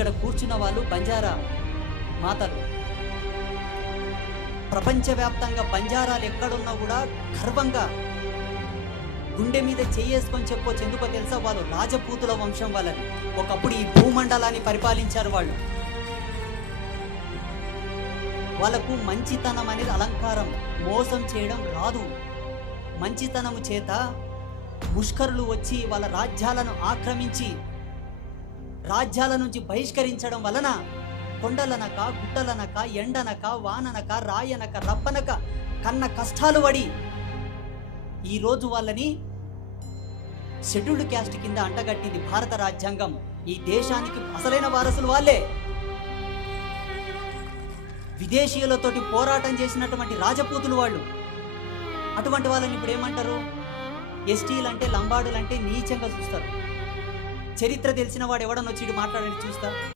ఇక్కడ కూర్చున్న వాళ్ళు బంజారా మాతలు. ప్రపంచవ్యాప్తంగా బంజారాలు ఎక్కడున్నా కూడా గర్వంగా గుండె మీద చేసుకొని చెప్పొచ్చు. ఎందుకో తెలుసా? వాళ్ళు రాజపూతుల వంశం వాళ్ళని. ఒకప్పుడు ఈ భూమండలాన్ని పరిపాలించారు వాళ్ళు. వాళ్ళకు మంచితనం అనేది అలంకారం, మోసం చేయడం రాదు. మంచితనము చేత ముష్కరులు వచ్చి వాళ్ళ రాజ్యాలను ఆక్రమించి రాజ్యాల నుంచి బహిష్కరించడం వలన కొండలనక, గుట్టలనక, ఎండనక, వాననక, రాయనక, రప్పనక కన్న కష్టాలు పడి ఈరోజు వాళ్ళని షెడ్యూల్డ్ క్యాస్ట్ కింద అంటగట్టింది భారత రాజ్యాంగం. ఈ దేశానికి అసలైన వారసులు వాళ్ళే. విదేశీయులతోటి పోరాటం చేసినటువంటి రాజపూతులు వాళ్ళు. అటువంటి వాళ్ళని ఇప్పుడు ఏమంటారు? ఎస్టీలంటే, లంబాడులంటే నీచంగా చూస్తారు. చరిత్ర తెలిసిన వాడు ఎవడనొచ్చి మాట్లాడని చూస్తా.